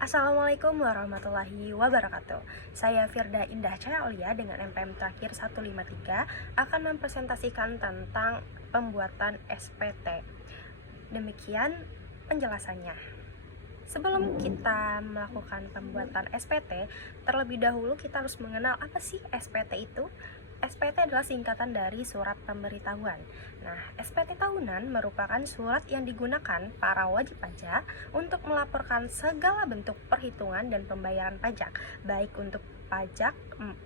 Assalamualaikum warahmatullahi wabarakatuh. Saya Firda Indah Cahya Aulia dengan MPM terakhir 153 akan mempresentasikan tentang pembuatan SPT. Demikian penjelasannya. Sebelum kita melakukan pembuatan SPT, terlebih dahulu kita harus mengenal apa sih SPT itu. SPT adalah singkatan dari surat pemberitahuan. Nah, SPT tahunan merupakan surat yang digunakan para wajib pajak untuk melaporkan segala bentuk perhitungan dan pembayaran pajak, baik untuk pajak,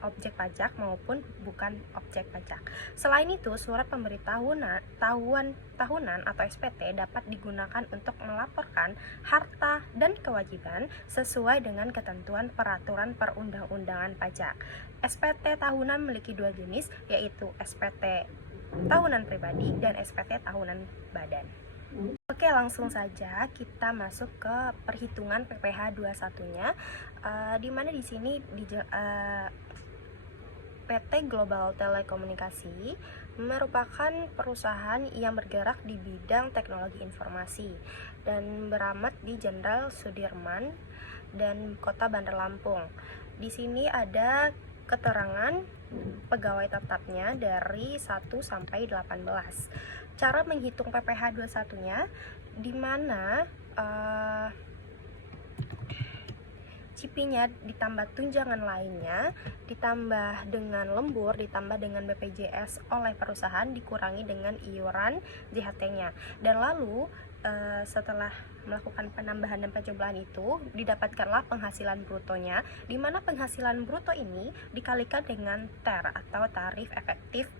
objek pajak maupun bukan objek pajak. Selain itu, surat pemberitahuan tahunan atau SPT dapat digunakan untuk melaporkan harta dan kewajiban sesuai dengan ketentuan peraturan perundang-undangan pajak. SPT tahunan memiliki dua jenis, yaitu SPT tahunan pribadi dan SPT tahunan badan. Oke, langsung saja kita masuk ke perhitungan PPh 21-nya, di mana di sini PT Global Telekomunikasi merupakan perusahaan yang bergerak di bidang teknologi informasi dan beramat di Jenderal Sudirman dan Kota Bandar Lampung. Di sini ada keterangan pegawai tetapnya dari 1 sampai 18. Cara menghitung PPh 21-nya di mana CP-nya ditambah tunjangan lainnya, ditambah dengan lembur, ditambah dengan BPJS oleh perusahaan, dikurangi dengan iuran JHT-nya. Dan lalu setelah melakukan penambahan dan penjumlahan itu, didapatkanlah penghasilan brutonya, di mana penghasilan bruto ini dikalikan dengan TER atau tarif efektif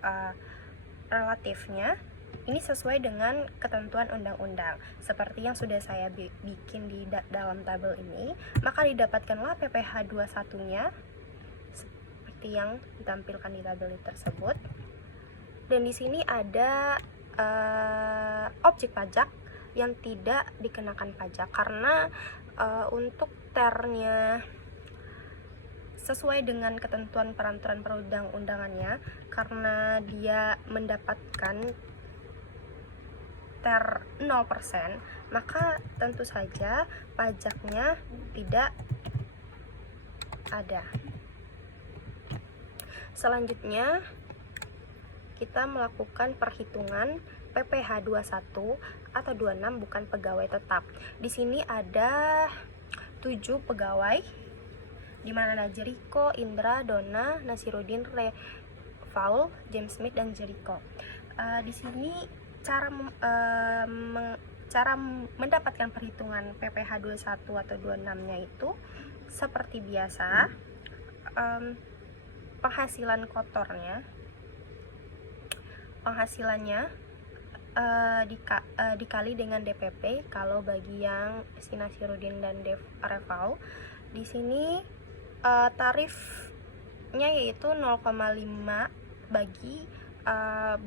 relatifnya. Ini sesuai dengan ketentuan undang-undang seperti yang sudah saya bikin di dalam tabel ini, maka didapatkanlah PPh 21-nya seperti yang ditampilkan di tabel tersebut. Dan di sini ada objek pajak yang tidak dikenakan pajak karena untuk TER-nya sesuai dengan ketentuan peraturan perundang-undangannya, karena dia mendapatkan TER 0%, maka tentu saja pajaknya tidak ada. Selanjutnya kita melakukan perhitungan PPh 21 atau 26 bukan pegawai tetap. Di sini ada 7 pegawai, di mana ada Jericho, Indra, Donna, Nasiruddin, Faul, James Smith, dan Jericho. Di sini cara mendapatkan perhitungan PPh 21 atau 26-nya itu seperti biasa, penghasilannya dikali dengan DPP kalau bagi yang si Nasiruddin dan Reval. Di sini tarifnya yaitu 0,5 bagi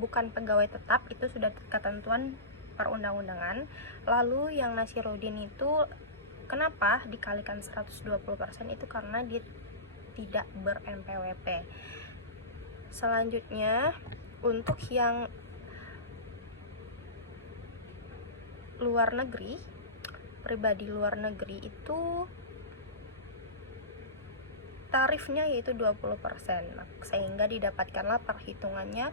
bukan pegawai tetap, itu sudah ketentuan perundang-undangan. Lalu yang Nasiruddin itu kenapa dikalikan 120%, itu karena dia tidak ber-NPWP. Selanjutnya untuk yang luar negeri, pribadi luar negeri itu tarifnya yaitu 20%, sehingga didapatkanlah perhitungannya.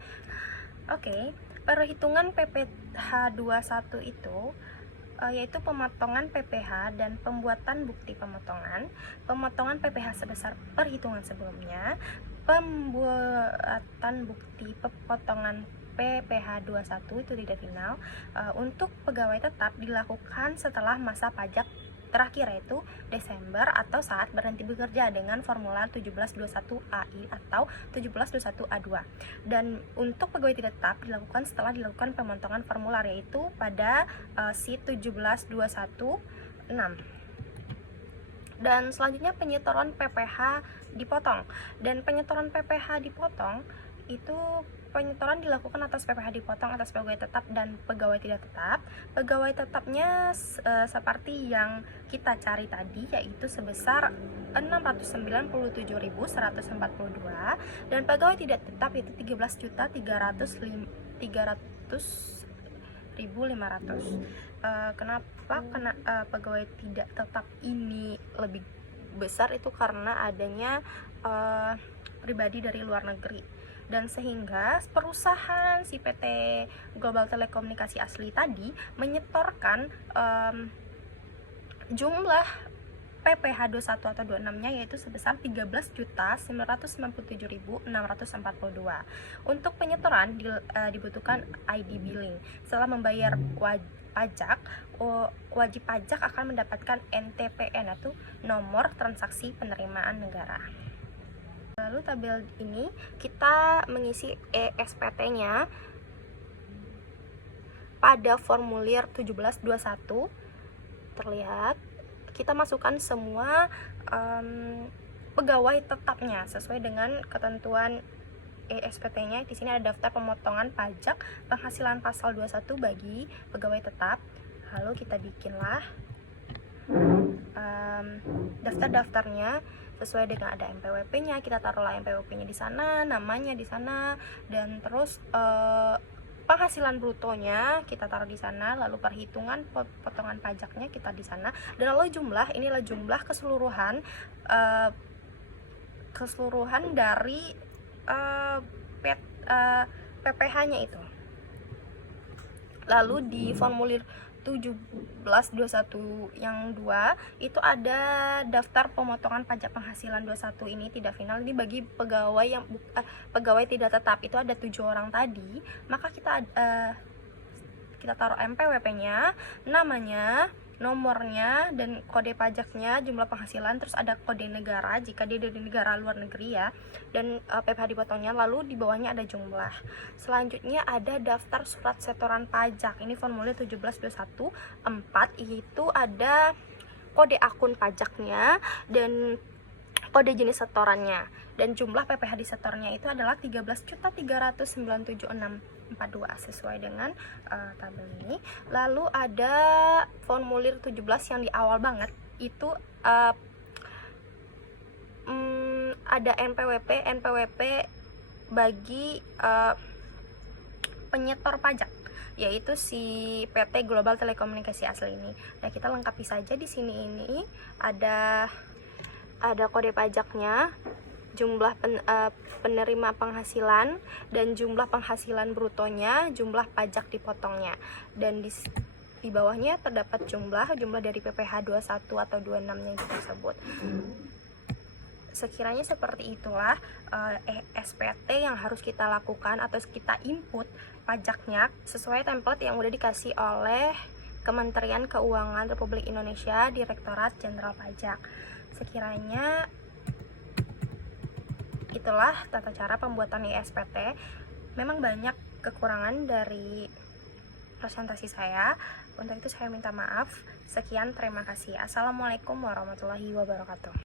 Oke, perhitungan PPh 21 itu yaitu pemotongan PPh dan pembuatan bukti pemotongan PPh sebesar perhitungan sebelumnya, pembuatan bukti pemotongan PPh 21 itu tidak final. Untuk pegawai tetap dilakukan setelah masa pajak terakhir, yaitu Desember atau saat berhenti bekerja dengan formular 1721AI atau 1721A2. Dan untuk pegawai tidak tetap dilakukan setelah dilakukan pemotongan formular, yaitu pada sheet 17216. Dan selanjutnya penyetoran PPh dipotong. Dan penyetoran PPh dipotong itu penyetoran dilakukan atas PPh dipotong atas pegawai tetap dan pegawai tidak tetap. Pegawai tetapnya seperti yang kita cari tadi, yaitu sebesar 697.142, dan pegawai tidak tetap itu 13.300 Kenapa pegawai tidak tetap ini lebih besar, itu karena adanya pribadi dari luar negeri, dan sehingga perusahaan si PT Global Telekomunikasi asli tadi menyetorkan jumlah PPh 21 atau 26-nya yaitu sebesar 13.997.642. Untuk penyetoran dibutuhkan ID billing. Setelah membayar pajak, wajib pajak akan mendapatkan NTPN atau nomor transaksi penerimaan negara. Lalu tabel ini kita mengisi SPT-nya pada formulir 1721. Terlihat kita masukkan semua pegawai tetapnya sesuai dengan ketentuan SPT-nya. Di sini ada daftar pemotongan pajak penghasilan pasal 21 bagi pegawai tetap. Lalu kita bikinlah daftar-daftarnya sesuai dengan ada NPWP-nya. Kita taruhlah NPWP-nya di sana, namanya di sana, dan terus penghasilan brutonya kita taruh di sana, lalu perhitungan potongan pajaknya kita di sana, dan lalu inilah jumlah keseluruhan dari PPh-nya itu. Lalu di formulir 1721 yang 2 itu ada daftar pemotongan pajak penghasilan 21, ini tidak final, ini bagi pegawai yang pegawai tidak tetap, itu ada 7 orang tadi. Maka kita taruh NPWP-nya, namanya, nomornya, dan kode pajaknya, jumlah penghasilan, terus ada kode negara jika dia dari negara luar negeri ya, dan PPh dipotongnya, lalu di bawahnya ada jumlah. Selanjutnya ada daftar surat setoran pajak, ini formulir 1721 4, itu ada kode akun pajaknya dan kode jenis setorannya, dan jumlah PPh disetornya itu adalah 13.397.642 sesuai dengan tabel ini. Lalu ada formulir 17 yang di awal banget, itu ada NPWP bagi penyetor pajak, yaitu si PT Global Telekomunikasi asli ini. Nah, kita lengkapi saja di sini. Ini ada kode pajaknya, jumlah penerima penghasilan, dan jumlah penghasilan brutonya, jumlah pajak dipotongnya, dan di bawahnya terdapat jumlah dari PPh 21 atau 26-nya tersebut. Sekiranya seperti itulah SPT yang harus kita lakukan atau kita input pajaknya sesuai template yang udah dikasih oleh Kementerian Keuangan Republik Indonesia, Direktorat Jenderal Pajak. Sekiranya itulah tata cara pembuatan SPT. Memang banyak kekurangan dari presentasi saya. Untuk itu saya minta maaf. Sekian, terima kasih. Assalamualaikum warahmatullahi wabarakatuh.